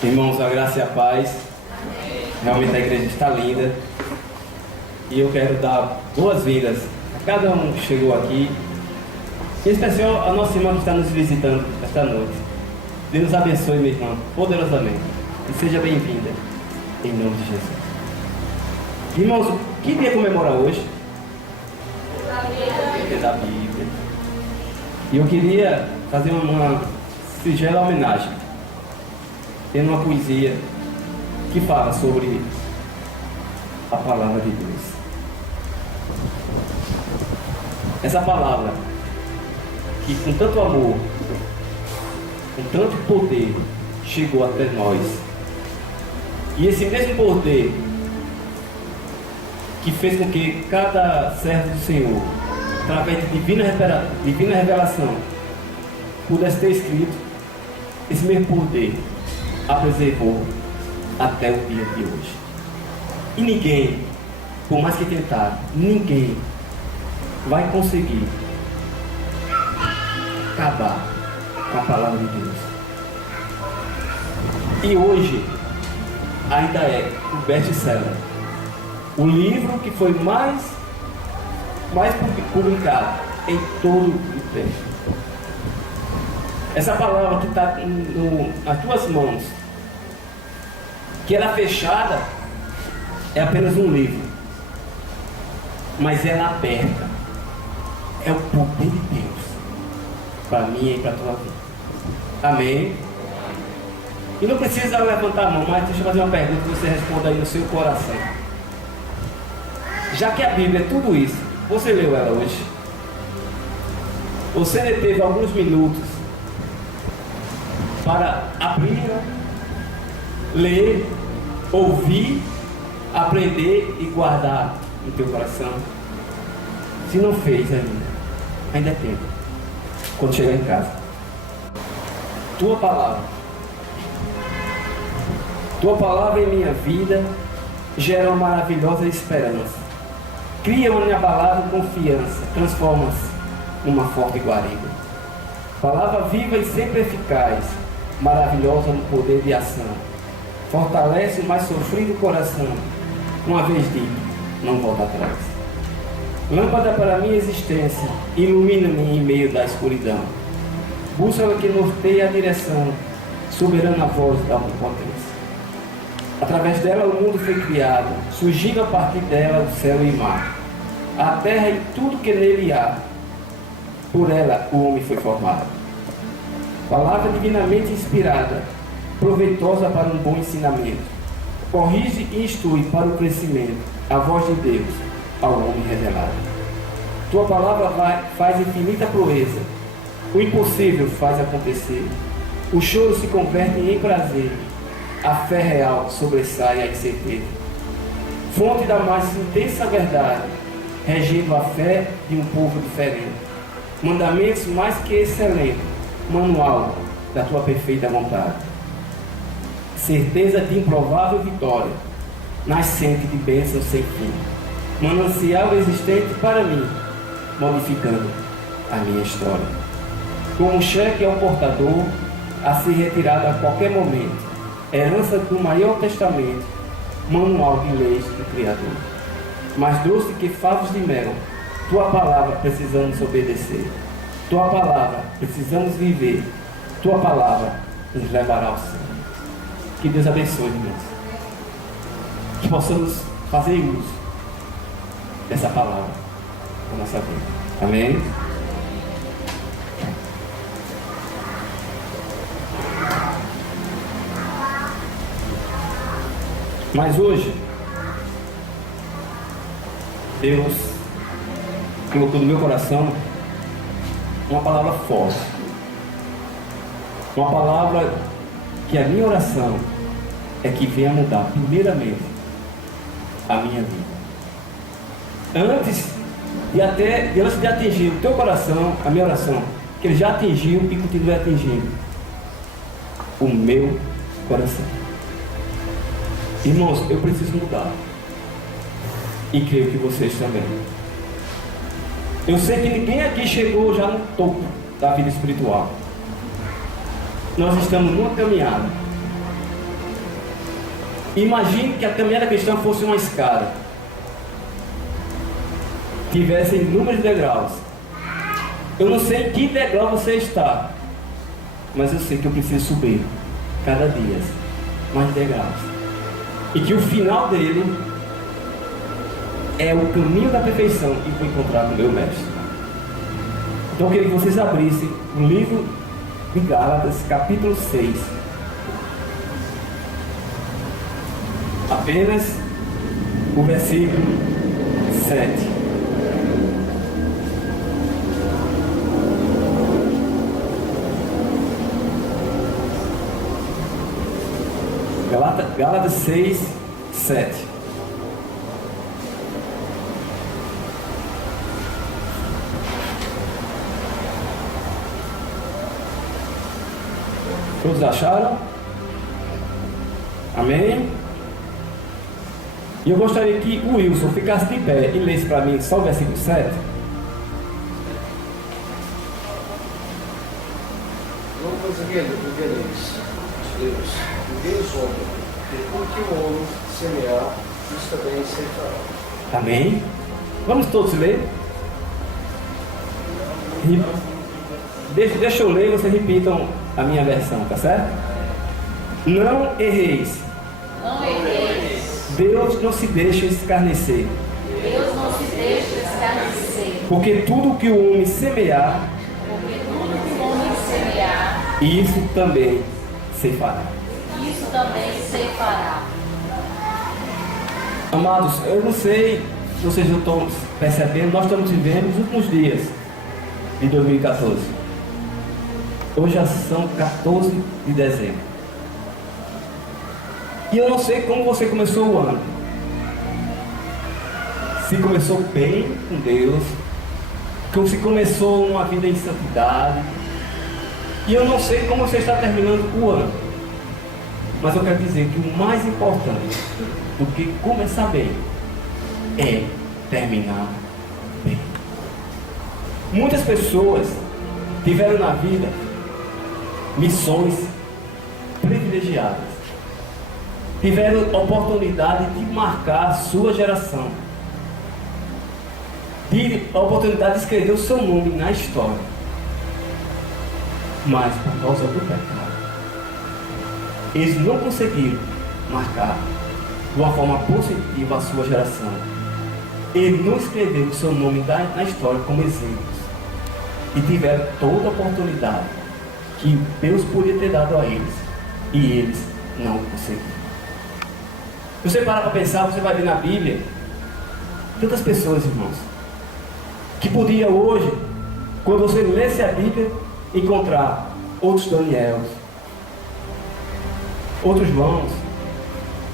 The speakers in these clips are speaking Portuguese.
Irmãos, a graça e a paz. Realmente a igreja está linda. E eu quero dar boas-vindas a cada um que chegou aqui. Em especial a nossa irmã que está nos visitando esta noite. Deus nos abençoe, minha irmã, poderosamente. E seja bem-vinda, em nome de Jesus. Irmãos, que dia comemora hoje? Dia da Bíblia. E eu queria fazer uma singela homenagem. Tem uma poesia que fala sobre a palavra de Deus. Essa palavra que com tanto amor, com tanto poder, chegou até nós. E esse mesmo poder que fez com que cada servo do Senhor, através de divina revelação, pudesse ter escrito, esse mesmo poder a preservou até o dia de hoje. E ninguém, por mais que tentar, ninguém vai conseguir acabar com a palavra de Deus. E hoje ainda é o best-seller, o livro que foi mais publicado em todo o tempo. Essa palavra que está nas tuas mãos, que ela fechada, é apenas um livro, mas ela aberta é o poder de Deus para mim e para a tua vida. Amém? E não precisa levantar a mão, mas deixa eu fazer uma pergunta que você responda aí no seu coração. Já que a Bíblia é tudo isso, você leu ela hoje? Você teve alguns minutos para abrir, ler, ouvir, aprender e guardar no teu coração? Se não fez ainda é tempo. Quando chegar em casa, tua palavra em minha vida gera uma maravilhosa esperança, cria uma inabalável confiança, transforma-se numa forte guarida. Palavra viva e sempre eficaz, maravilhosa no poder de ação, fortalece o mais sofrido coração. Uma vez dito, não volta atrás. Lâmpada para minha existência, ilumina-me em meio da escuridão. Bússola que norteia a direção, soberana voz da onipotência. Através dela o mundo foi criado, surgindo a partir dela o céu e o mar, a terra e tudo que nele há. Por ela o homem foi formado. Palavra divinamente inspirada, proveitosa para um bom ensinamento, corrige e instrui para o crescimento, a voz de Deus ao homem revelado. Tua palavra faz infinita proeza, o impossível faz acontecer, o choro se converte em prazer, a fé real sobressai a incerteza. Fonte da mais intensa verdade, regendo a fé de um povo diferente, mandamentos mais que excelentes, manual da tua perfeita vontade. Certeza de improvável vitória, nascente de bênção sem fim, manancial existente para mim, modificando a minha história. Como um cheque ao portador, a ser retirado a qualquer momento, herança do maior testamento, manual de leis do Criador. Mais doce que favos de mel, tua palavra precisamos obedecer. Tua palavra precisamos viver. Tua palavra nos levará ao céu. Que Deus abençoe, irmãos. Que possamos fazer uso dessa palavra na nossa vida. Amém? Mas hoje, Deus colocou no meu coração uma palavra forte. Uma palavra que a minha oração é que venha mudar, primeiramente, a minha vida. Antes de atingir o teu coração, a minha oração, que ele já atingiu e continua atingindo o meu coração. Irmãos, eu preciso mudar. E creio que vocês também. Eu sei que ninguém aqui chegou já no topo da vida espiritual. Nós estamos numa caminhada. Imagine que a caminhada cristã fosse uma escada. Tivesse inúmeros degraus. Eu não sei em que degrau você está, mas eu sei que eu preciso subir cada dia mais degraus. E que o final dele é o caminho da perfeição e vou encontrar com o meu mestre. Então eu queria que vocês abrissem o livro de Gálatas, capítulo 6. Apenas o versículo 7. Gálatas 6, 7. Todos acharam? Amém? E eu gostaria que o Wilson ficasse de pé e lesse para mim só o versículo 7. Uma coisa que Deus, ninguém sombra, depois que o homem semear, isso também ceifará. Amém? Vamos todos ler? Deixa eu ler e vocês repitam a minha versão, tá certo? Não erreis. Não erreis. Deus não se deixa escarnecer. Deus não se deixa escarnecer. Porque tudo que o homem semear, Porque tudo que o homem semear, isso também ceifará. isso também ceifará. Amados, eu não sei se vocês não estão percebendo, nós estamos vivendo os últimos dias de 2014. Hoje já são 14 de dezembro. E eu não sei como você começou o ano. Se começou bem com Deus, como se começou uma vida em santidade. E eu não sei como você está terminando o ano. Mas eu quero dizer que o mais importante do que começar bem é terminar bem. Muitas pessoas tiveram na vida missões privilegiadas. Tiveram oportunidade de marcar a sua geração. Tive a oportunidade de escrever o seu nome na história. Mas por causa do pecado, eles não conseguiram marcar de uma forma positiva a sua geração. Ele não escreveu o seu nome na história como exemplos. E tiveram toda a oportunidade que Deus podia ter dado a eles. E eles não conseguiram. Se você parar para pensar, você vai ver na Bíblia tantas pessoas, irmãos, que podia hoje, quando você lesse a Bíblia, encontrar outros Daniels, outros Joãos,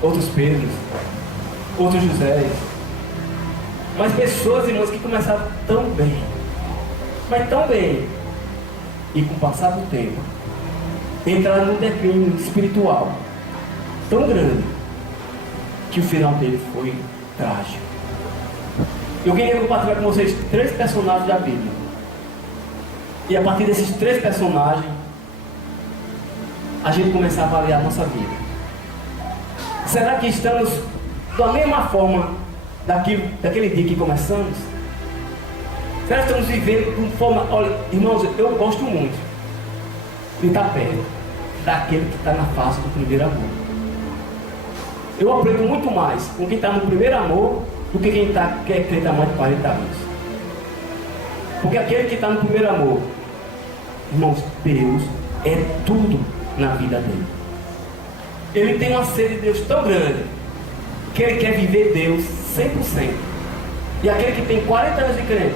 outros Pedros, outros Josés. Mas pessoas, irmãos, que começaram tão bem, mas tão bem, e com o passar do tempo, entraram num declínio espiritual tão grande, que o final dele foi trágico. Eu queria compartilhar com vocês 3 personagens da Bíblia. E a partir desses 3 personagens, a gente começar a avaliar a nossa vida. Será que estamos da mesma forma daquele dia que começamos? Será que estamos vivendo de uma forma... Olha, irmãos, eu gosto muito de estar perto daquele que está na fase do primeiro amor. Eu aprendo muito mais com quem está no primeiro amor do que quem quer crer há mais de 40 anos. Porque aquele que está no primeiro amor, irmãos, Deus é tudo na vida dele. Ele tem uma sede de Deus tão grande que ele quer viver Deus 100%. E aquele que tem 40 anos de crente,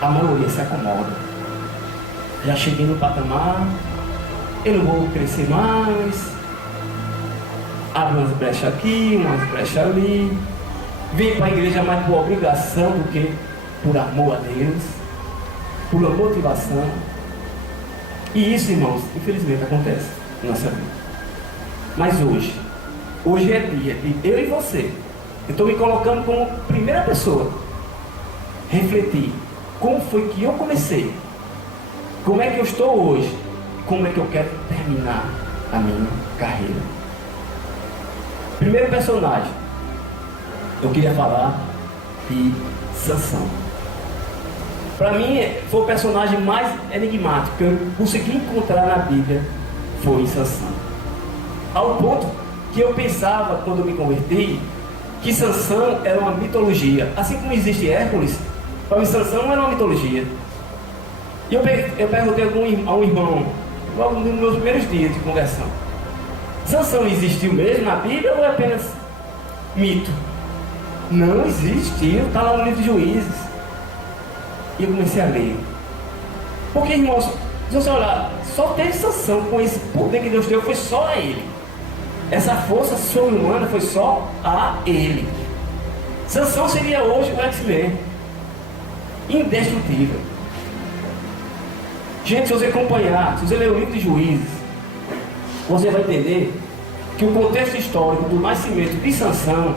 a maioria se acomoda. Já cheguei no patamar, eu não vou crescer mais. Abre umas brechas aqui, umas brechas ali. Vem para a igreja mais por obrigação do que por amor a Deus, por uma motivação. E isso, irmãos, infelizmente acontece na nossa vida. Mas hoje é dia de eu e você. Eu estou me colocando como primeira pessoa. Refletir. Como foi que eu comecei? Como é que eu estou hoje? Como é que eu quero terminar a minha carreira? Primeiro personagem, eu queria falar de Sansão. Para mim, foi o personagem mais enigmático que eu consegui encontrar na Bíblia, foi em Sansão. Ao ponto que eu pensava, quando eu me converti, que Sansão era uma mitologia. Assim como existe Hércules, para mim Sansão era uma mitologia. E eu perguntei a um irmão, logo nos meus primeiros dias de conversão: Sansão existiu mesmo na Bíblia ou é apenas mito? Não existiu, está lá no livro de Juízes. E eu comecei a ler. Porque, irmãos, se você olhar, só teve Sansão com esse poder que Deus deu, foi só a ele. Essa força sobre-humana foi só a ele. Sansão seria hoje o X-Men, indestrutível. Gente, se você acompanhar, se você ler o livro de Juízes, você vai entender que o contexto histórico do nascimento de Sansão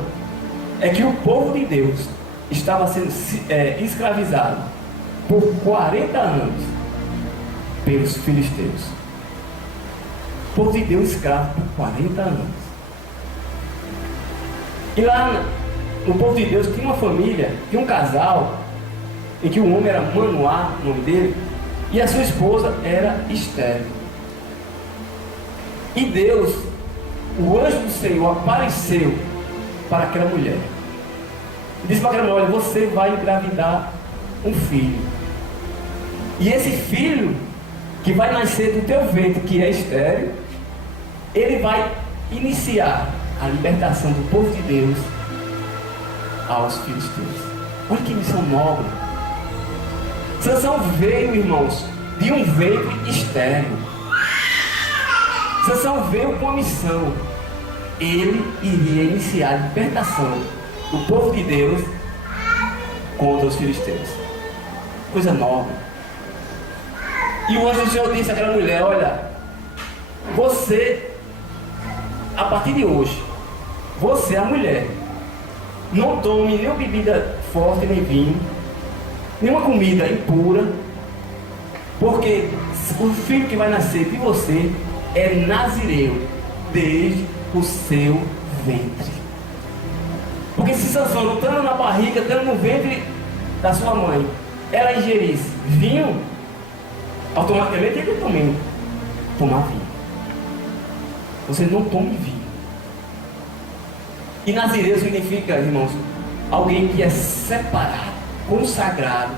é que o povo de Deus estava sendo escravizado por 40 anos pelos filisteus. O povo de Deus escravo por 40 anos. E lá no povo de Deus tinha uma família, tinha um casal, em que o homem era Manoá, o nome dele, e a sua esposa era Esther. E Deus, o anjo do Senhor, apareceu para aquela mulher. E disse para aquela mulher: olha, você vai engravidar um filho. E esse filho, que vai nascer do teu ventre, que é estéril, ele vai iniciar a libertação do povo de Deus aos filisteus. Olha que missão nobre. Sansão veio, irmãos, de um ventre estéril. Sansão veio com a missão. Ele iria iniciar a libertação do povo de Deus contra os filisteus. Coisa nobre. E o anjo do Senhor disse àquela mulher: olha, você, a partir de hoje, você, a mulher, não tome nenhuma bebida forte, nem vinho, nenhuma comida impura, porque o filho que vai nascer de você é nazireu desde o seu ventre. Porque se Sansão, estando na barriga, estando no ventre da sua mãe, ela ingerisse vinho, automaticamente ele também tomar vinho. Você não tome vinho. E nazireu significa, irmãos, alguém que é separado, consagrado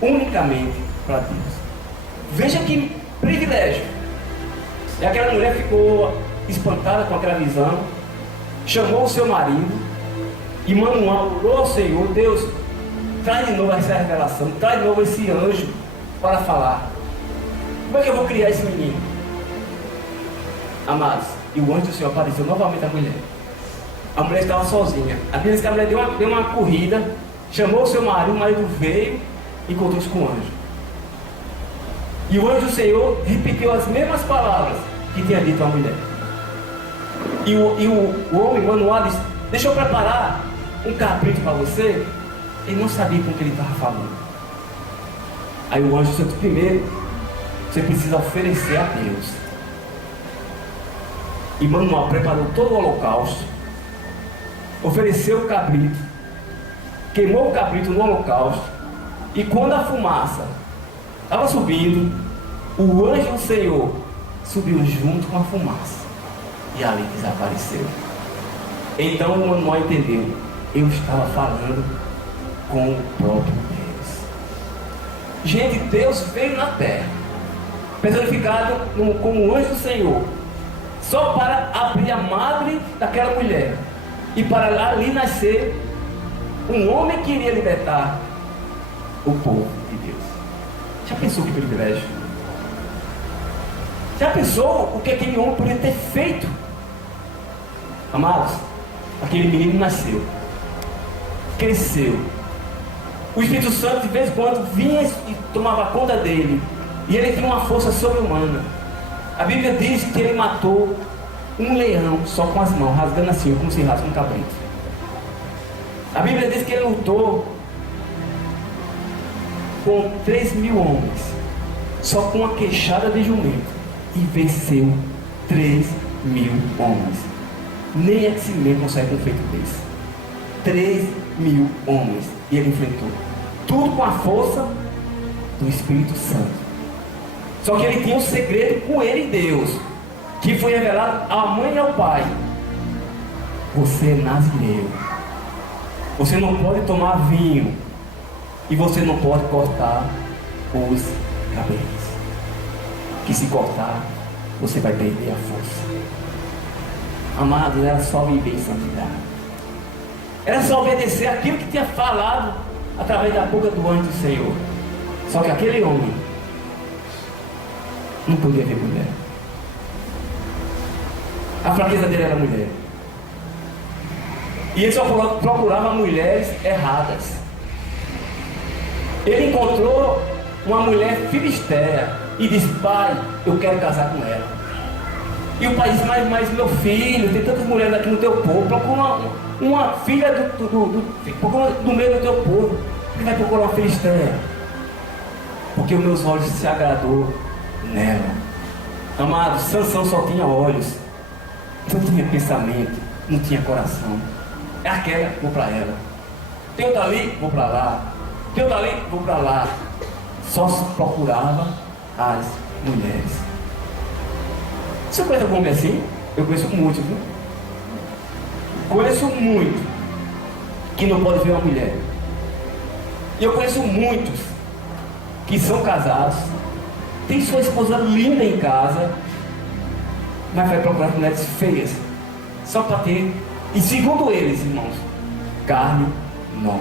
unicamente para Deus. Veja que privilégio. E aquela mulher ficou espantada com aquela visão, chamou o seu marido e Manoá orou ao Senhor: Deus, traz de novo essa revelação, traz de novo esse anjo para falar. Como é que eu vou criar esse menino? Amados, e o anjo do Senhor apareceu novamente à mulher. A mulher estava sozinha. A Bíblia diz que a mulher deu uma corrida, chamou o seu marido, o marido veio e encontrou-se com o anjo. E o anjo do Senhor repetiu as mesmas palavras que tinha dito à mulher. E o homem, Manoá, disse: deixa eu preparar um cabrito para você. Ele não sabia com o que ele estava falando. Aí o anjo disse: primeiro, você precisa oferecer a Deus. E Manoá preparou todo o holocausto, ofereceu o cabrito, queimou o cabrito no holocausto. E quando a fumaça estava subindo, o anjo do Senhor subiu junto com a fumaça e ali desapareceu. Então o Manoá entendeu: eu estava falando com o próprio Deus. Gente, Deus veio na terra, personificado como o anjo do Senhor, só para abrir a madre daquela mulher e para ali nascer um homem que iria libertar o povo de Deus. Já pensou que privilégio? Já pensou o que aquele homem poderia ter feito? Amados, aquele menino nasceu, cresceu. O Espírito Santo de vez em quando vinha e tomava conta dele, e ele tinha uma força sobre-humana. A Bíblia diz que ele matou um leão só com as mãos, rasgando assim, como se rasga um cabrito. A Bíblia diz que ele lutou com 3.000 homens, só com uma queixada de jumento, e venceu 3.000 homens. Nem X-Men consegue um feito desse. 3.000 homens. E ele enfrentou. Tudo com a força do Espírito Santo. Só que ele tinha um segredo com ele e Deus, que foi revelado à mãe e ao pai. Você é nazireu. Você não pode tomar vinho. E você não pode cortar os cabelos. Que se cortar, você vai perder a força. Amados, era só viver em santidade. Era só obedecer aquilo que tinha falado através da boca do anjo do Senhor. Só que aquele homem não podia ver mulher. A fraqueza dele era mulher. E ele só procurava mulheres erradas. Ele encontrou uma mulher filisteia e disse: pai, eu quero casar com ela. E o pai disse: mas meu filho, tem tantas mulheres aqui no teu povo, procura uma filha procura do meio do teu povo. Ele vai procurar uma filisteia, porque os meus olhos se agradou nela. Amado, Sansão só tinha olhos, não tinha pensamento, não tinha coração. É aquela, vou para ela. Tem outra ali, vou para lá. Tem outra ali, vou para lá. Só se procurava as mulheres. Você conhece algum homem assim? Eu conheço muito, viu? Conheço muito que não pode ver uma mulher. E eu conheço muitos que são casados, tem sua esposa linda em casa, mas vai procurar mulheres feias, só para ter, e segundo eles, irmãos, carne nova.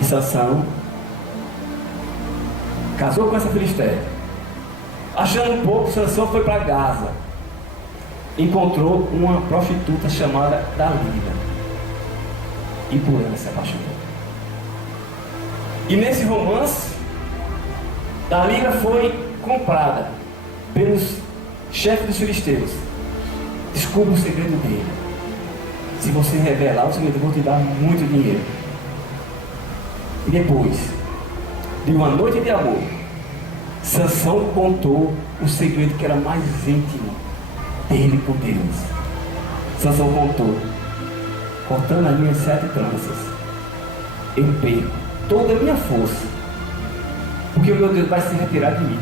E Sansão casou com essa filisteia. Achando um pouco, Sansão foi para Gaza. Encontrou uma prostituta chamada Dalila. E por ela se apaixonou. E nesse romance, Dalila foi comprada pelos chefes dos filisteus. Descubra o segredo dele. Se você revelar o segredo, eu vou te dar muito dinheiro. E depois de uma noite de amor, Sansão contou o segredo que era mais íntimo dele com Deus. Sansão contou: cortando as minhas 7 tranças, eu perco toda a minha força, porque o meu Deus vai se retirar de mim.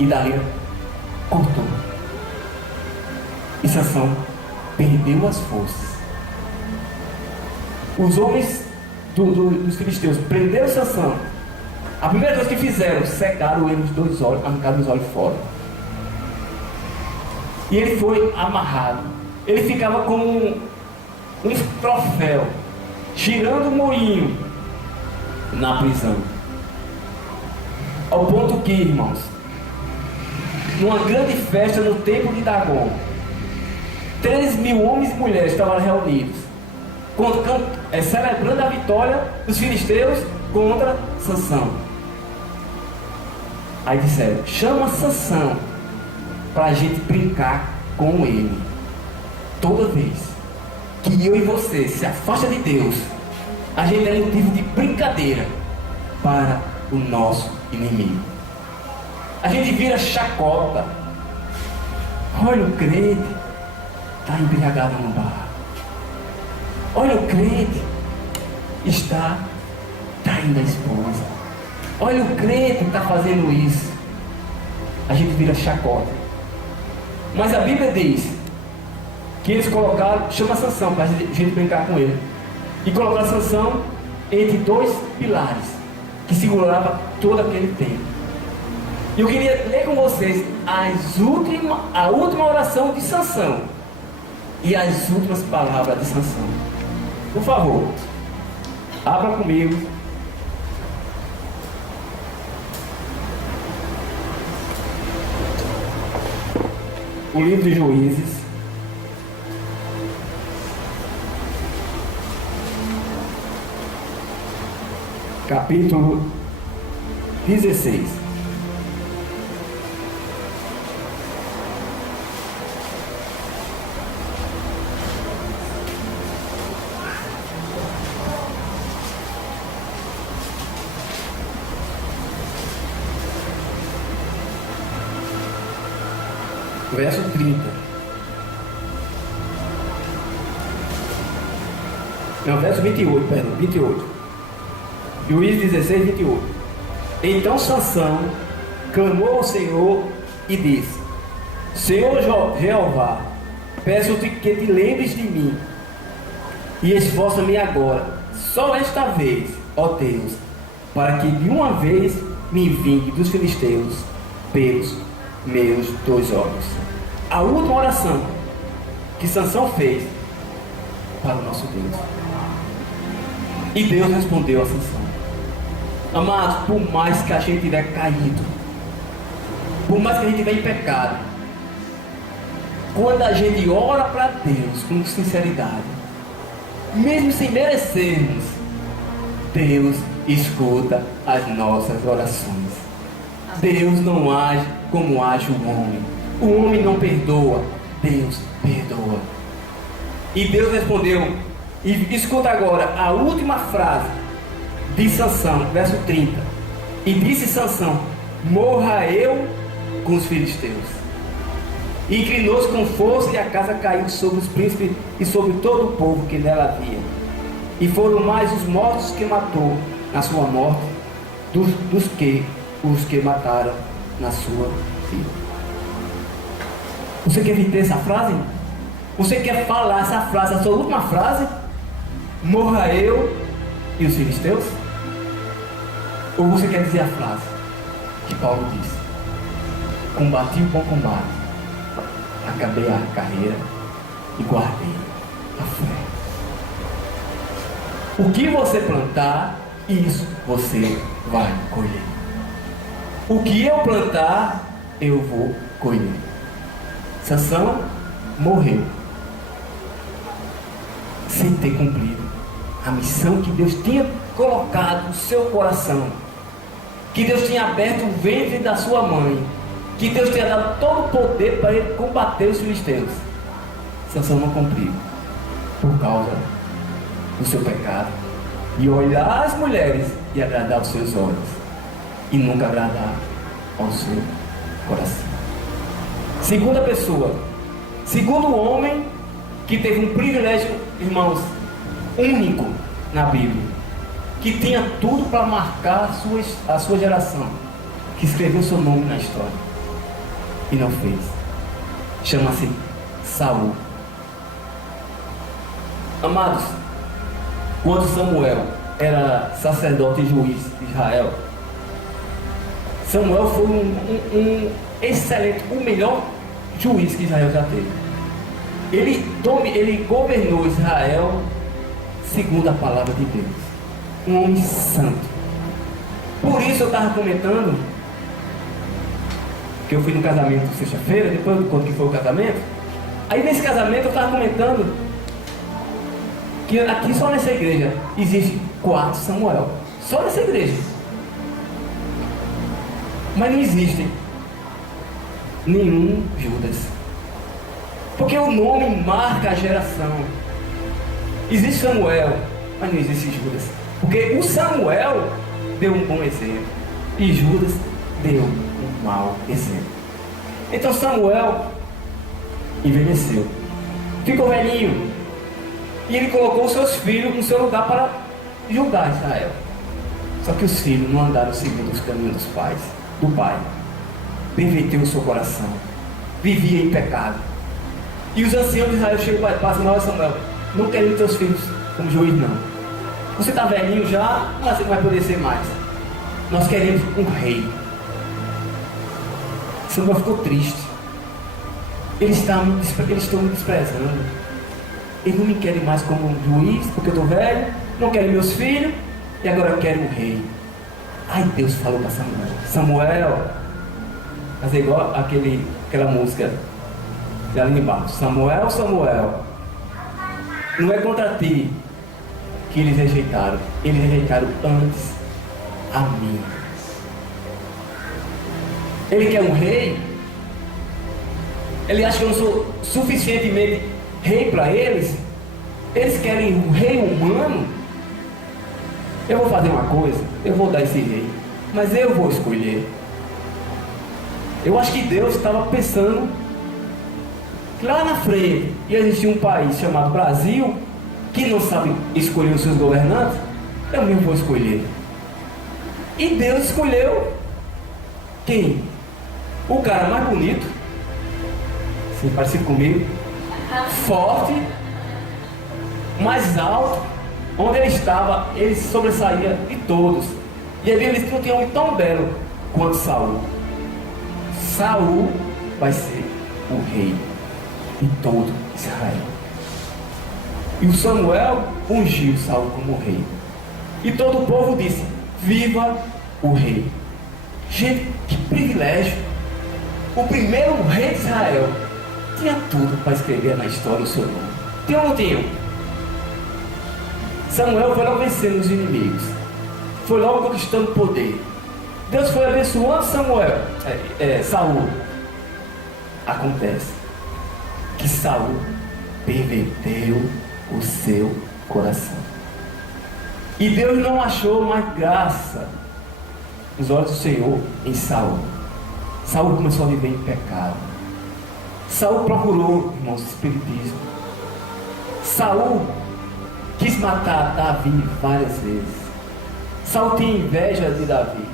E Dalila cortou. E Sansão perdeu as forças. Os homens dos filisteus prenderam Sansão. A primeira coisa que fizeram, cegaram ele os 2 olhos, arrancaram os olhos fora. E ele foi amarrado. Ele ficava como um troféu, girando o moinho na prisão. Ao ponto que, irmãos, numa grande festa no templo de Dagon, 3.000 homens e mulheres estavam reunidos, celebrando a vitória dos filisteus contra Sansão. Aí disseram: chama Sansão para a gente brincar com ele. Toda vez que eu e você se afasta de Deus, a gente é motivo de brincadeira para o nosso inimigo. A gente vira chacota. Olha o crente, está embriagado no bar. Olha o crente, está traindo a esposa. Olha o crente, está fazendo isso. A gente vira chacota. Mas a Bíblia diz que eles colocaram, chama Sansão para a gente brincar com ele, e colocaram Sansão entre 2 pilares que segurava todo aquele tempo. E eu queria ler com vocês a última oração de Sansão e as últimas palavras de Sansão. Por favor, abra comigo o livro de Juízes, capítulo 16. verso 30. Não, verso 28, perdão, 28. Juízes 16, 28. Então Sansão clamou ao Senhor e disse: Senhor Jeová, peço-te que te lembres de mim e esforça-me agora, só esta vez, ó Deus, para que de uma vez me vingue dos filisteus pelos meus 2 olhos. A última oração que Sansão fez para o nosso Deus. E Deus respondeu a Sansão. Amados, por mais que a gente tiver caído, por mais que a gente tiver em pecado, quando a gente ora para Deus com sinceridade, mesmo sem merecermos, Deus escuta as nossas orações. Deus não age como age o homem. O homem não perdoa, Deus perdoa. E Deus respondeu. E escuta agora a última frase de Sansão, verso 30. E disse Sansão: morra eu com os filisteus. E inclinou-se com força, e a casa caiu sobre os príncipes e sobre todo o povo que nela havia. E foram mais os mortos que matou na sua morte dos que os que mataram na sua vida. Você quer repetir essa frase? Você quer falar essa frase, a sua última frase? Morra eu e os filisteus? Ou você quer dizer a frase que Paulo disse: combati o bom combate, acabei a carreira e guardei a fé. O que você plantar, isso você vai colher. O que eu plantar, eu vou colher. Sansão morreu sem ter cumprido a missão que Deus tinha colocado no seu coração, que Deus tinha aberto o ventre da sua mãe, que Deus tinha dado todo o poder para ele combater os filisteus. Sansão não cumpriu por causa do seu pecado, e olhar as mulheres e agradar os seus olhos, e nunca agradar ao seu coração. Segunda pessoa, segundo homem que teve um privilégio, irmãos, único na Bíblia, que tinha tudo para marcar a sua geração, que escreveu seu nome na história e não fez. Chama-se Saul. Amados, quando Samuel era sacerdote e juiz de Israel, Samuel foi um excelente, o melhor juiz que Israel já teve. Ele governou Israel segundo a palavra de Deus. Um homem santo. Por isso eu estava comentando que eu fui no casamento sexta-feira, depois eu conto que foi o casamento. Aí nesse casamento eu estava comentando que aqui só nessa igreja existe 4 Samuel. Só nessa igreja. Mas não existe nenhum Judas. Porque o nome marca a geração. Existe Samuel, mas não existe Judas. Porque o Samuel deu um bom exemplo e Judas deu um mau exemplo. Então Samuel envelheceu, ficou velhinho, e ele colocou os seus filhos no seu lugar para julgar Israel. Só que os filhos não andaram seguindo os caminhos do pai. Perverteu o seu coração, vivia em pecado. E os anciãos de Israel chegam para Samuel: não querem teus filhos como juiz, não. Você está velhinho já, mas você não vai poder ser mais. Nós queremos um rei. Samuel ficou triste. Eles estão me desprezando. Eles não me querem mais como juiz, porque eu estou velho. Não querem meus filhos. E agora eu quero um rei. Aí Deus falou para Samuel: Samuel, fazer igual aquela música de Aline Barros. Samuel, Samuel, não é contra ti que eles rejeitaram antes a mim. Ele quer um rei. Ele acha que eu não sou suficientemente rei para eles. Eles querem um rei humano. Eu vou fazer uma coisa, eu vou dar esse rei, mas eu vou escolher. Eu acho que Deus estava pensando que lá na frente ia existir um país chamado Brasil, que não sabe escolher os seus governantes, eu mesmo vou escolher. E Deus escolheu quem? O cara mais bonito, assim, parecido comigo, forte, mais alto, onde ele estava, ele sobressaía de todos. E a Bíblia diz que não tinha um tão belo quanto Saul. Saul vai ser o rei de todo Israel. E o Samuel ungiu Saul como rei. E todo o povo disse: viva o rei. Gente, que privilégio. O primeiro rei de Israel tinha tudo para escrever na história o seu nome. Tinha ou não tinha? Samuel foi logo vencendo os inimigos, foi logo conquistando poder. Deus foi abençoando Saul. Acontece que Saul perverteu o seu coração. E Deus não achou mais graça nos olhos do Senhor em Saul. Saul começou a viver em pecado. Saul procurou, irmãos, espiritismo. Saul quis matar Davi várias vezes. Saul tinha inveja de Davi.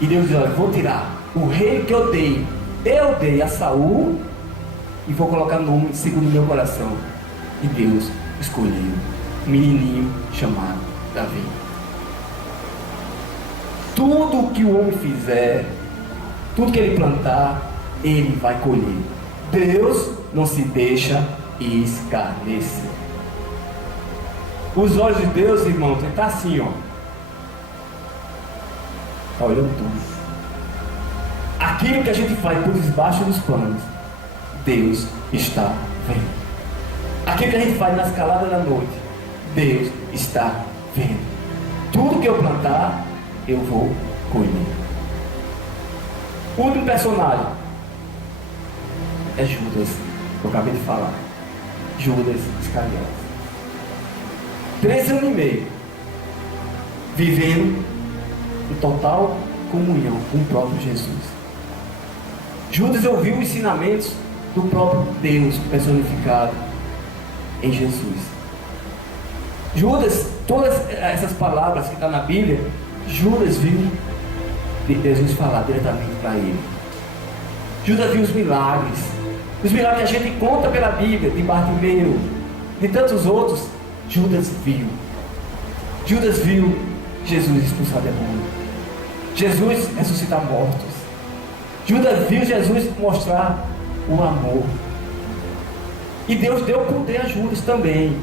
E Deus disse: olha, vou tirar o rei que eu dei a Saul, e vou colocar nome segundo o meu coração. E Deus escolheu um menininho chamado Davi. Tudo que o homem fizer, tudo que ele plantar, ele vai colher. Deus não se deixa escarnecer. Os olhos de Deus, irmãos, ele está assim, ó. Está olhando tudo. Aquilo que a gente faz por debaixo dos panos, Deus está vendo. Aquilo que a gente faz na escalada da noite, Deus está vendo. Tudo que eu plantar, eu vou colher. O último personagem é Judas, que eu acabei de falar. Judas Iscariotes. 3 anos e meio vivendo em total comunhão com o próprio Jesus. Judas ouviu os ensinamentos do próprio Deus personificado em Jesus. Judas, todas essas palavras que estão na Bíblia, Judas viu Jesus falar diretamente para ele. Judas viu os milagres que a gente conta pela Bíblia, de Bartimeu, de tantos outros. Judas viu Jesus expulsar demônios, Jesus ressuscitar mortos. Judas viu Jesus mostrar o amor. E Deus deu poder a Judas também.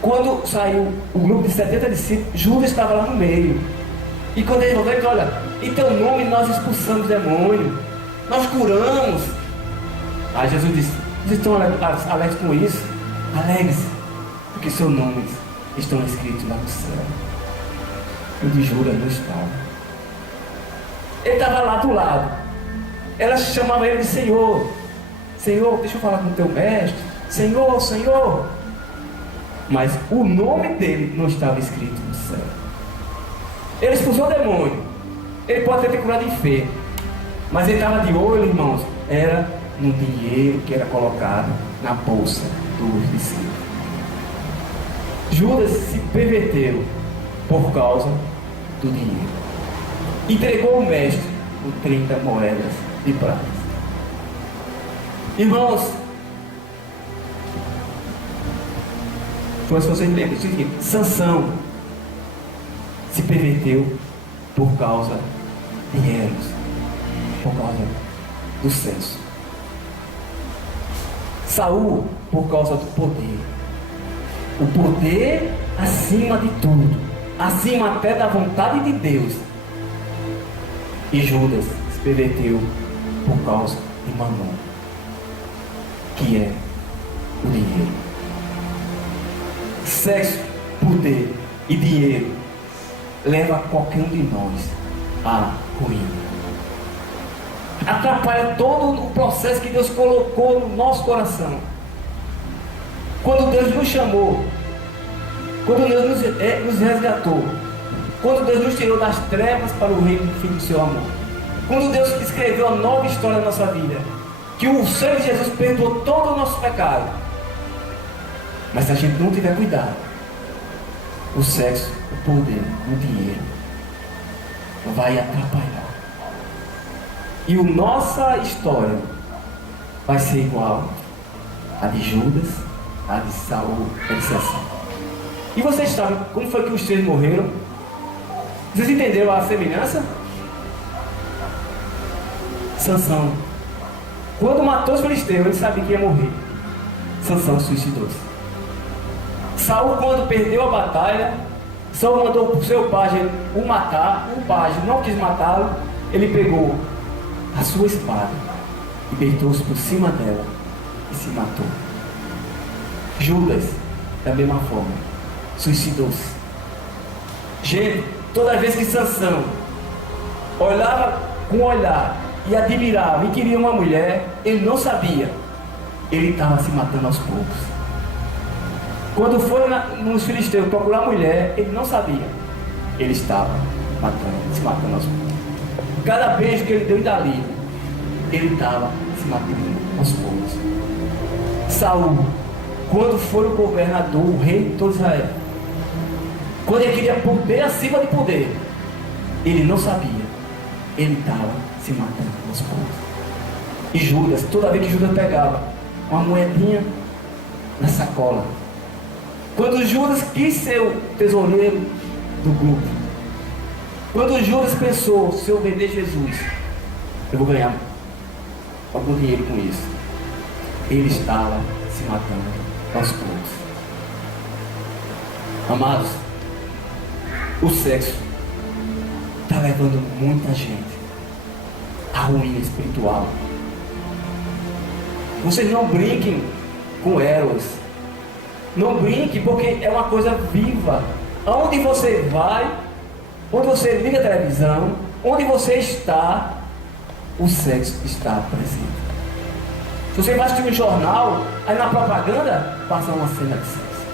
Quando saiu o grupo de 70 discípulos, Judas estava lá no meio. E quando ele falou: olha, em teu nome nós expulsamos demônio, nós curamos. Aí Jesus disse: vocês estão alegres com isso? Alegre-se, porque seus nomes estão escritos lá no céu. O de Judas não estava. Ele estava lá do lado. Ela chamava ele de Senhor. Senhor, deixa eu falar com o teu mestre. Senhor, Senhor. Mas o nome dele não estava escrito no céu. Ele expulsou o demônio. Ele pode ter curado enfermo, mas ele estava de olho, irmãos, era no dinheiro que era colocado na bolsa dos discípulos. Judas se perverteu por causa do dinheiro. Entregou o mestre por 30 moedas de prata. Irmãos, depois vocês lembram disso aqui. Sansão se perverteu por causa de Eros, por causa do senso. Saul, por causa do poder. O poder acima de tudo, acima até da vontade de Deus. E Judas se perverteu por causa de Mamon, que é o dinheiro. Sexo, poder e dinheiro leva qualquer um de nós à ruína. Atrapalha todo o processo que Deus colocou no nosso coração. Quando Deus nos chamou, quando Deus nos resgatou, quando Deus nos tirou das trevas para o reino do Filho do seu amor, quando Deus escreveu a nova história da nossa vida, que o sangue de Jesus perdoou todo o nosso pecado. Mas se a gente não tiver cuidado, o sexo, o poder, o dinheiro vai atrapalhar. E a nossa história vai ser igual a de Judas, a de Saul, etc. E vocês sabem como foi que os três morreram? Vocês entenderam a semelhança? Sansão, quando matou os filisteus, ele sabia que ia morrer. Sansão suicidou-se. Saul, quando perdeu a batalha, Saul mandou para o seu pajem o matar. O pajem não quis matá-lo. Ele pegou a sua espada e deitou-se por cima dela e se matou. Judas, da mesma forma, suicidou-se. Gente, toda vez que Sansão olhava com o olhar e admirava e queria uma mulher, ele não sabia, ele estava se matando aos poucos. Quando foi nos filisteus procurar mulher, ele não sabia, ele estava se matando aos poucos. Cada beijo que ele deu em Dalila, ele estava se matando aos poucos. Saul, quando foi o governador, o rei de todo Israel, quando ele queria poder acima de poder, ele não sabia, ele estava se matando aos poucos. E Judas, toda vez que Judas pegava uma moedinha na sacola, quando Judas quis ser o tesoureiro do grupo, quando Judas pensou, se eu vender Jesus, eu vou ganhar algum dinheiro com isso, ele estava se matando aos poucos. Amados, o sexo está levando muita gente à ruína espiritual. Vocês não brinquem com Eros. Não brinque, porque é uma coisa viva. Aonde você vai, onde você liga a televisão, onde você está, o sexo está presente. Se você vai assistir um jornal, aí na propaganda passa uma cena de sexo.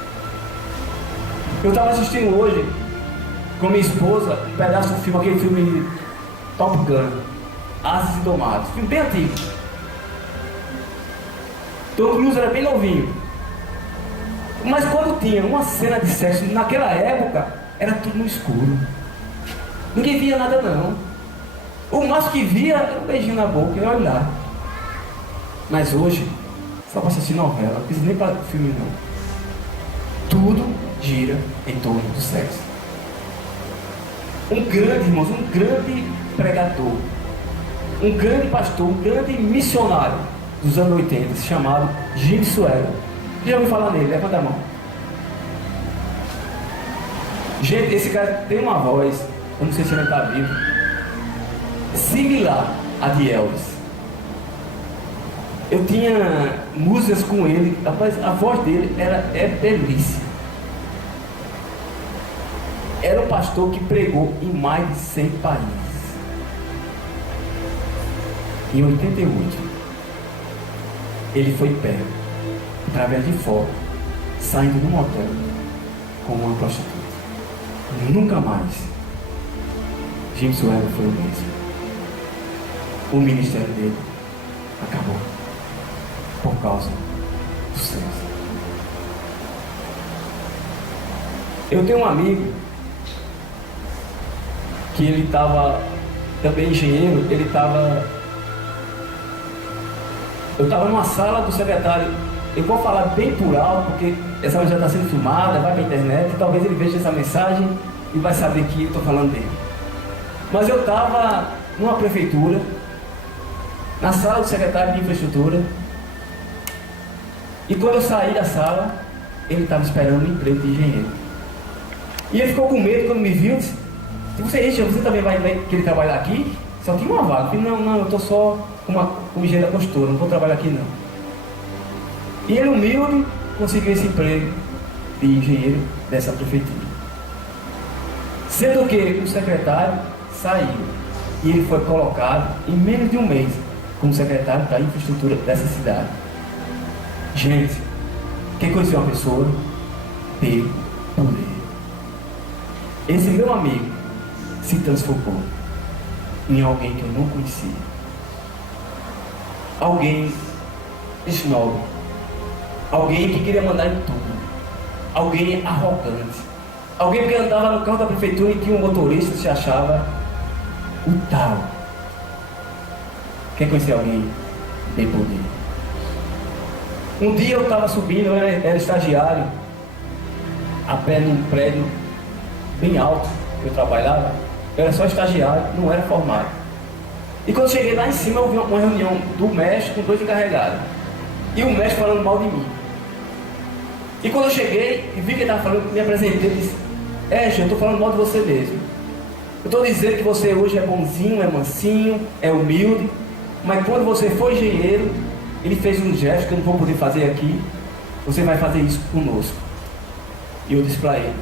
Eu estava assistindo hoje com minha esposa um pedaço do filme, aquele filme Top Gun, Asas Indomáveis, filme bem antigo. Tom Cruise era bem novinho. Mas quando tinha uma cena de sexo, naquela época, era tudo no escuro. Ninguém via nada não. O máximo que via era um beijinho na boca e olha lá. Mas hoje, só para assistir novela, não precisa nem para filme não. Tudo gira em torno do sexo. Um grande, irmãos, um grande pregador, um grande pastor, um grande missionário dos anos 80, chamado Jim Swaggart. Já ouviu falar nele? Levanta a mão. Gente, esse cara tem uma voz, eu não sei se ele está vivo, similar a de Elvis. Eu tinha músicas com ele, rapaz, a voz dele é belíssima. Era um pastor que pregou em mais de 100 países. Em 88, ele foi pego, através de fora, saindo de um motel com uma prostituta. Nunca mais Jim Swaggart foi o mesmo. O ministério dele acabou por causa do sexo. Eu tenho um amigo que ele estava também engenheiro, eu estava numa sala do secretário. Eu vou falar bem por alto, porque essa já está sendo filmada, vai para a internet, e talvez ele veja essa mensagem e vai saber que eu estou falando dele. Mas eu estava numa prefeitura, na sala do secretário de infraestrutura, e quando eu saí da sala, ele estava esperando um emprego de engenheiro. E ele ficou com medo quando me viu, disse: você também vai querer trabalhar aqui? Só tinha uma vaga. Eu falei: não, eu estou só como engenheiro da costura, não vou trabalhar aqui não. E ele, humilde, conseguiu esse emprego de engenheiro dessa prefeitura. Sendo que o secretário saiu e ele foi colocado em menos de um mês como secretário da infraestrutura dessa cidade. Gente, quem conheceu uma pessoa teve poder. Esse meu amigo se transformou em alguém que eu não conhecia. alguém snob, alguém que queria mandar em tudo, alguém arrogante, alguém que andava no carro da prefeitura e tinha um motorista que se achava o tal. Quer conhecer alguém bem poder? Um dia eu estava subindo, eu era estagiário, a pé num prédio bem alto que eu trabalhava. Eu era só estagiário, não era formado. E quando cheguei lá em cima, eu vi uma reunião do mestre com 2 encarregados. E o mestre falando mal de mim. E quando eu cheguei e vi que ele estava falando, me apresentei e disse: eu estou falando mal de você mesmo. Eu estou dizendo que você hoje é bonzinho, é mansinho, é humilde. Mas quando você for engenheiro, ele fez um gesto que eu não vou poder fazer aqui. Você vai fazer isso conosco. E eu disse para ele: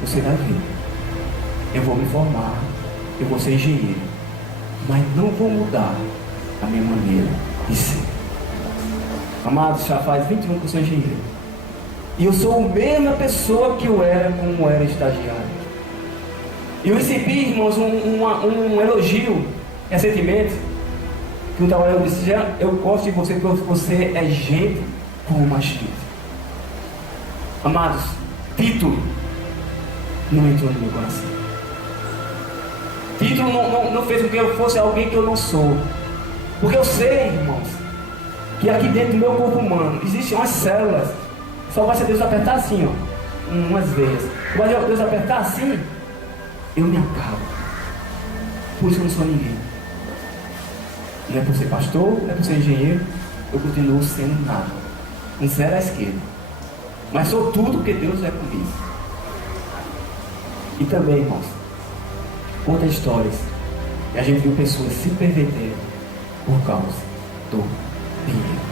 você vai ver. Eu vou me formar, eu vou ser engenheiro, mas não vou mudar a minha maneira de ser. Amados, já faz 21 anos que eu sou engenheiro. E eu sou a mesma pessoa que eu era como era estagiário. E eu recebi, irmãos, um elogio recentemente, que um trabalhador disse: eu gosto de você porque você é gente como a gente. Amados, título não entrou no meu coração. Título não fez com que eu fosse alguém que eu não sou. Porque eu sei, irmãos, que aqui dentro do meu corpo humano existem umas células. Só basta Deus apertar assim, ó, umas veias. Mas Deus apertar assim, eu me acabo. Por isso eu não sou ninguém. Não é por ser pastor, não é por ser engenheiro, eu continuo sendo nada. Um zero à esquerda. Mas sou tudo porque Deus é comigo. E também, irmãos, conta histórias e a gente viu pessoas se perverterem por causa do dinheiro.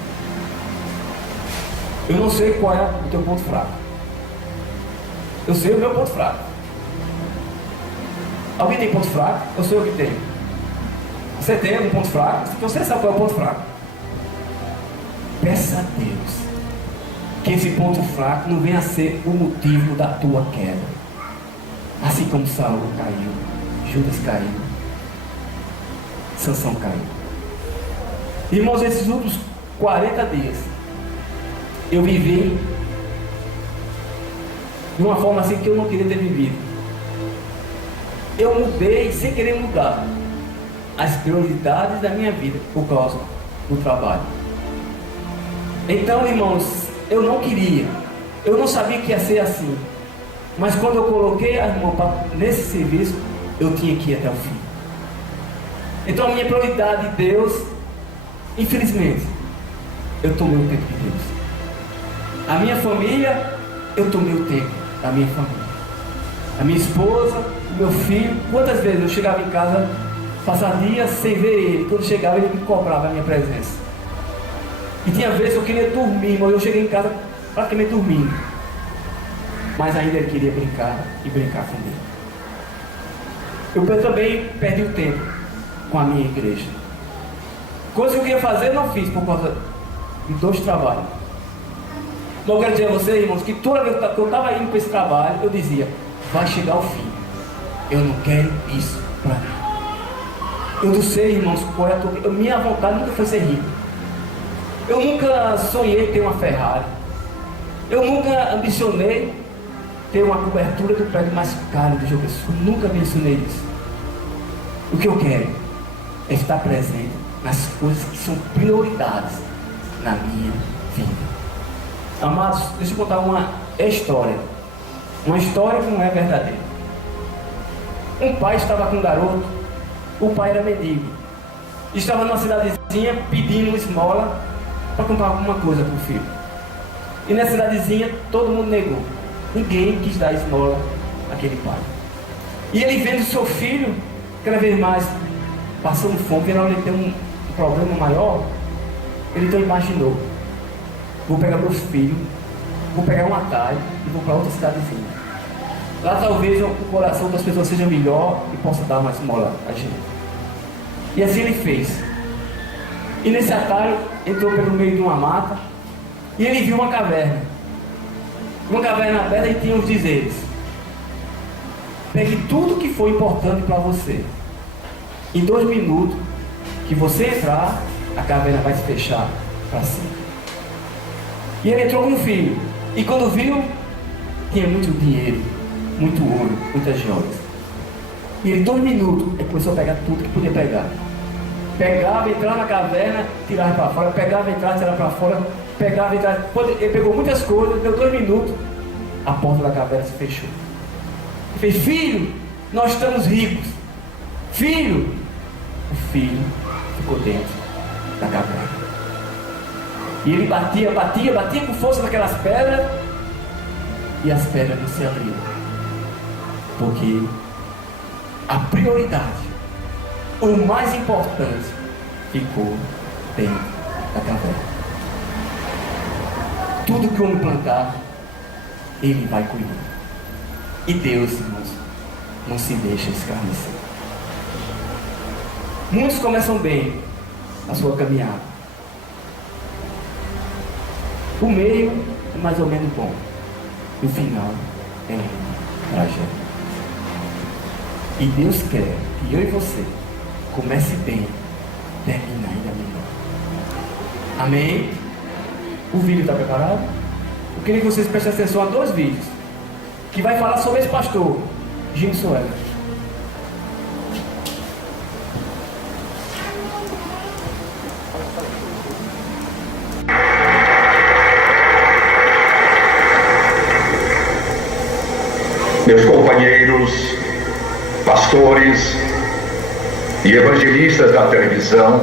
Eu não sei qual é o teu ponto fraco. Eu sei o meu ponto fraco. Alguém tem ponto fraco? Eu sei o que tenho. Você tem algum ponto fraco? Você sabe qual é o ponto fraco. Peça a Deus que esse ponto fraco não venha a ser o motivo da tua queda. Assim como Saul caiu, Judas caiu, Sansão caiu. Irmãos, esses últimos 40 dias eu vivi de uma forma assim que eu não queria ter vivido. Eu mudei sem querer mudar as prioridades da minha vida por causa do trabalho. Então, irmãos, eu não queria, eu não sabia que ia ser assim. Mas quando eu coloquei as mãos nesse serviço, eu tinha que ir até o fim. Então a minha prioridade de Deus, infelizmente, eu tomei o tempo de Deus. A minha família, eu tomei o tempo da minha família. A minha esposa, o meu filho, quantas vezes eu chegava em casa, passava dias sem ver ele. Quando chegava, ele me cobrava a minha presença. E tinha vezes que eu queria dormir, mas eu cheguei em casa praticamente dormindo. Mas ainda ele queria brincar e brincar comigo. Eu também perdi o tempo com a minha igreja. Coisa que eu queria fazer, eu não fiz por causa de 2 trabalhos. Mas eu quero dizer a vocês, irmãos, que toda vez que eu estava indo para esse trabalho, eu dizia: vai chegar o fim. Eu não quero isso para mim. Eu não sei, irmãos, qual é a minha vontade nunca foi ser rico. Eu nunca sonhei ter uma Ferrari. Eu nunca ambicionei ter uma cobertura do prédio mais caro de João Pessoa. Eu nunca mencionei isso. O que eu quero é estar presente nas coisas que são prioridades na minha vida. Amados, deixa eu contar uma história. Uma história que não é verdadeira. Um pai estava com um garoto. O pai era mendigo. Estava numa cidadezinha pedindo esmola para comprar alguma coisa para o filho. E nessa cidadezinha todo mundo negou. Ninguém quis dar esmola àquele pai. E ele vendo o seu filho cada vez mais passando fome, vendo ele ter um problema maior, ele então imaginou: vou pegar meus filhos, vou pegar um atalho e vou para outra cidadezinha. Lá talvez o coração das pessoas seja melhor e possa dar uma esmola a gente. E assim ele fez. E nesse atalho entrou pelo meio de uma mata e ele viu uma caverna. Uma caverna aberta e tinha os dizeres: pegue tudo que foi importante para você. Em 2 minutos que você entrar, a caverna vai se fechar para sempre. E ele entrou com um filho. E quando viu, tinha muito dinheiro, muito ouro, muitas joias. E ele, 2 minutos, ele começou a pegar tudo que podia pegar. Pegava, entrava na caverna, tirava para fora. Pegava, entrava, tirava para fora. Pegava, entrava. Ele pegou muitas coisas, deu 2 minutos. A porta da caverna se fechou. Ele fez: filho, nós estamos ricos. Filho. O filho ficou dentro da caverna. E ele batia com força naquelas pedras. E as pedras não se abriam. Porque a prioridade, o mais importante, ficou dentro da caverna. Tudo que o homem plantar, ele vai colher. E Deus, irmãos, não se deixa escarnecer. Muitos começam bem a sua caminhada. O meio é mais ou menos bom. E o final é um trajeto. E Deus quer que eu e você comece bem, termine ainda melhor. Amém? O vídeo está preparado? Eu queria que vocês prestem atenção a 2 vídeos que vai falar sobre esse pastor, Jim Soel. Meus companheiros, pastores e evangelistas da televisão,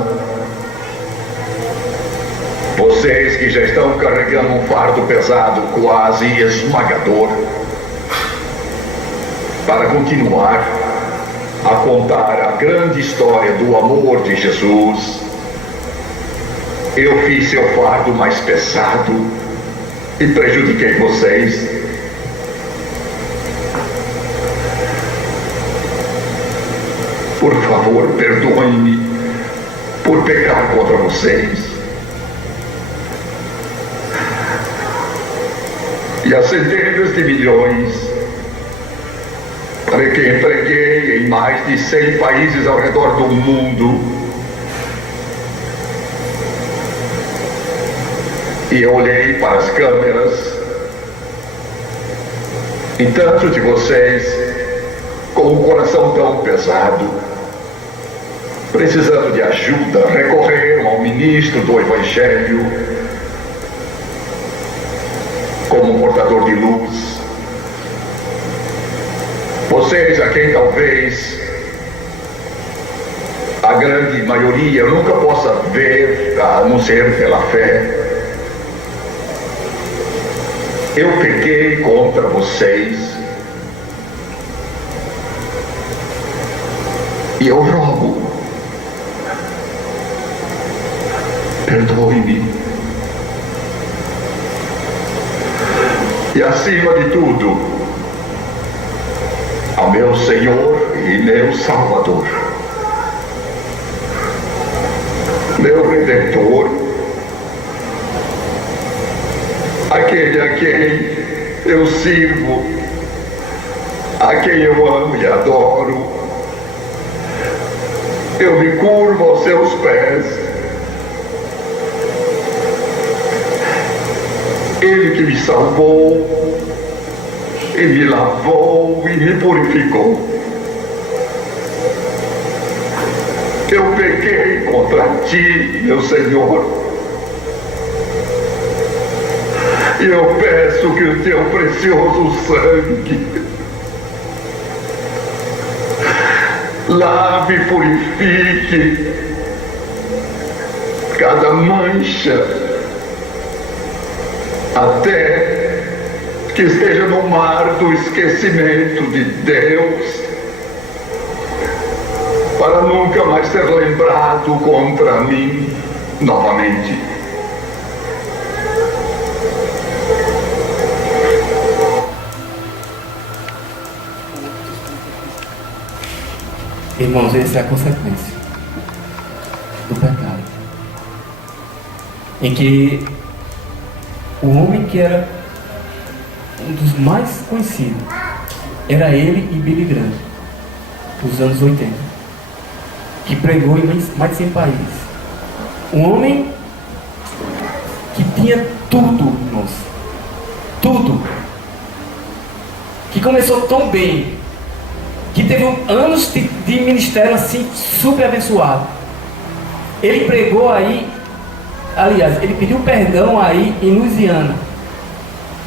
vocês que já estão carregando um fardo pesado, quase esmagador, para continuar a contar a grande história do amor de Jesus, eu fiz seu fardo mais pesado e prejudiquei vocês. Por favor, perdoem-me por pecar contra vocês. E as centenas de milhões para que entreguei em mais de 100 países ao redor do mundo. E eu olhei para as câmeras e tantos de vocês com o coração tão pesado, precisando de ajuda, recorreram ao ministro do Evangelho como um portador de luz. Vocês a quem talvez a grande maioria nunca possa ver, a não ser pela fé. Eu pequei contra vocês e eu rogo, perdoe-me. E acima de tudo, ao meu Senhor e meu Salvador, meu Redentor, aquele a quem eu sirvo, a quem eu amo e adoro, eu me curvo aos seus pés. Ele que me salvou, e me lavou e me purificou. Eu pequei contra ti, meu Senhor, e eu peço que o teu precioso sangue lave e purifique cada mancha, até que esteja no mar do esquecimento de Deus, para nunca mais ser lembrado contra mim novamente. Irmãos, essa é a consequência do pecado, em que o homem que era um dos mais conhecidos era ele e Billy Graham, dos anos 80. que pregou em mais de 100 países. Um homem que tinha tudo, irmãos. Tudo. Que começou tão bem, que teve anos de ministério assim, super abençoado. Ele pregou aí, aliás, ele pediu perdão aí em Louisiana,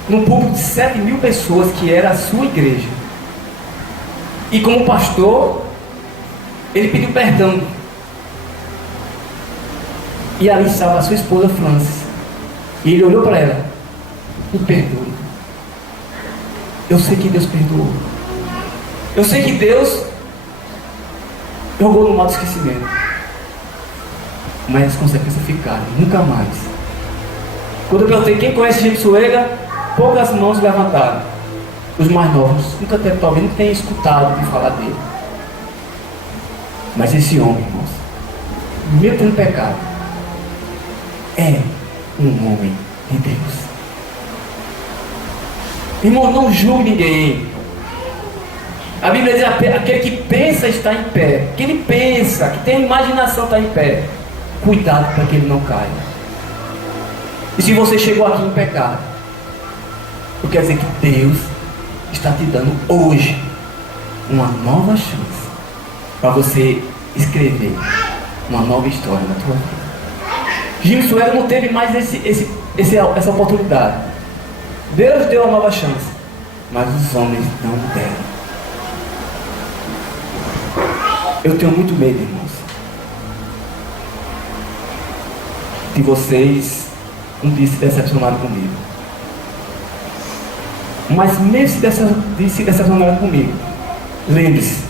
num público de 7.000 pessoas, que era a sua igreja. E como pastor, ele pediu perdão. E ali estava a sua esposa Francis. E ele olhou para ela: me perdoe. Eu sei que Deus perdoou. Eu sei que Deus jogou no mal do esquecimento. Mas as consequências ficaram, nunca mais. Quando eu perguntei quem conhece Jim Suega, poucas mãos levantaram. Os mais novos nunca talvez não tenham escutado de falar dele. Mas esse homem, irmãos, mesmo tendo pecado, é um homem de Deus. Irmão, não julgue ninguém. A Bíblia diz: aquele que pensa está em pé. Que ele pensa, que tem imaginação, está em pé. Cuidado para que ele não caia. E se você chegou aqui em pecado, eu quero dizer que Deus está te dando hoje uma nova chance para você escrever uma nova história na tua vida. Jim Suega não teve mais essa oportunidade. Deus deu uma nova chance, mas os homens não deram. Eu tenho muito medo, irmãos, de vocês um dia se decepcionarem comigo. Mas mesmo se decepcionarem comigo, lembre-se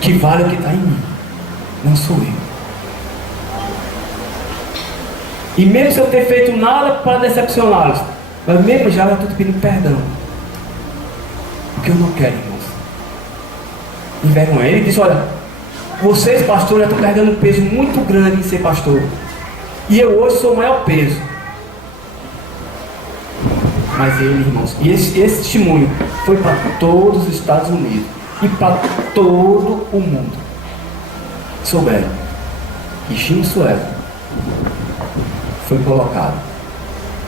que vale o que está em mim, não sou eu. E mesmo se eu ter feito nada para decepcioná-los, mas mesmo já eu estou te pedindo perdão, porque eu não quero, irmãos, envergonhar. Ele disse: olha, vocês pastores já estão carregando um peso muito grande em ser pastor, e eu hoje sou o maior peso. Mas ele, irmãos, e esse testemunho foi para todos os Estados Unidos e para todo o mundo. Souberam que Jim Suega foi colocado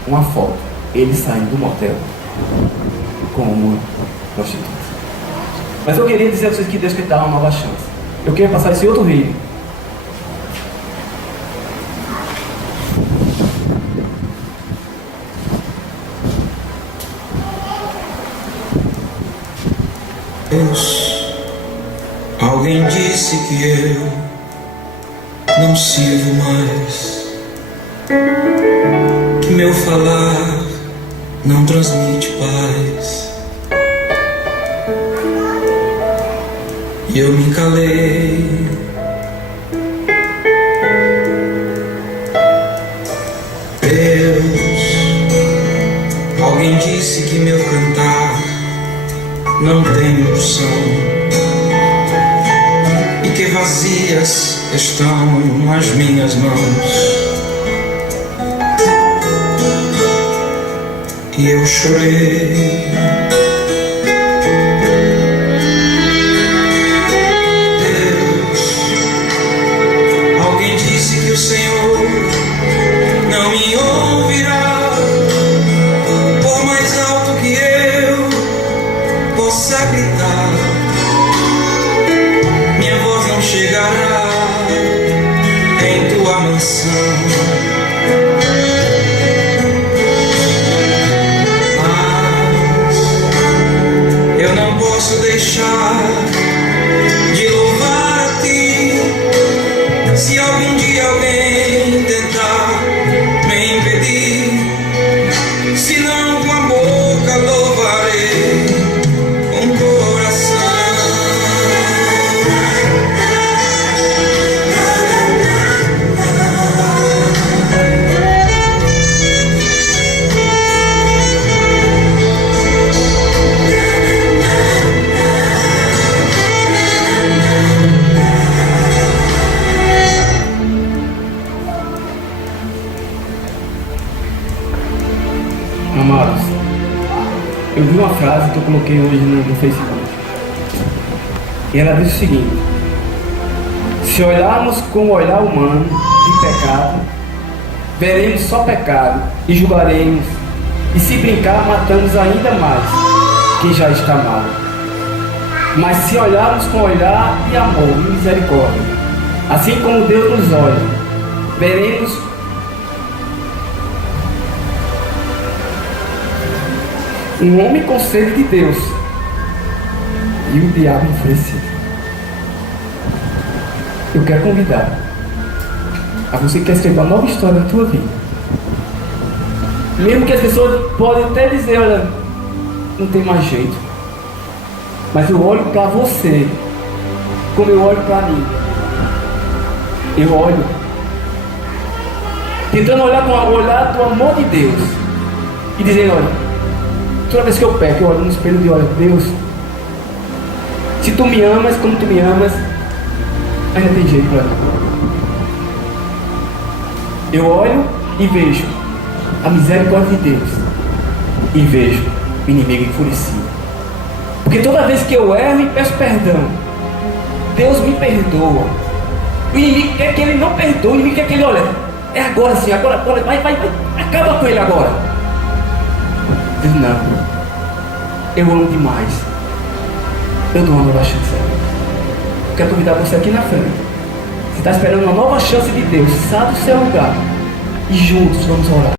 uma foto, ele saindo do motel com uma prostituta. Mas eu queria dizer a vocês que Deus quer dar uma nova chance. Eu queria passar esse outro vídeo. Deus, alguém disse que eu não sirvo mais, que meu falar não transmite paz. E eu me calei. Deus, alguém disse que meu cantar não tem unção, e que vazias estão as minhas mãos. E eu chorei. Deus, alguém disse que o Senhor não me ouvirá, por mais alto que eu possa gritar, minha voz não chegará em tua mansão. Posso deixar de louvar a ti, se algum dia alguém tentar me impedir. Se não com a boca louvarei, com o coração. Amados, eu vi uma frase que eu coloquei hoje no Facebook, e ela diz o seguinte: Se olharmos com o olhar humano de pecado, veremos só pecado e julgaremos. E se brincar, matamos ainda mais quem já está mal. Mas se olharmos com olhar de amor e misericórdia, assim como Deus nos olha, veremos um homem com sede de Deus e o diabo enfurecido. Eu quero convidar a você que quer escrever uma nova história na tua vida. Mesmo que as pessoas podem até dizer, olha, não tem mais jeito. Mas eu olho para você como eu olho para mim. Eu olho tentando olhar com o olhar do amor de Deus e dizendo, olha, toda vez que eu peco, eu olho no espelho e olho, Deus, se tu me amas como tu me amas, ainda tem jeito para mim. Eu olho e vejo a misericórdia de Deus e vejo o inimigo enfurecido. Porque toda vez que eu erro e peço perdão, Deus me perdoa. O inimigo quer que ele não perdoe, o inimigo quer que ele, olha, é agora sim, agora, vai, acaba com ele agora. Diz, não, eu amo demais, eu dou uma nova chance. Quero convidar você aqui na frente. Você está esperando uma nova chance de Deus, sabe o seu lugar. E juntos vamos orar.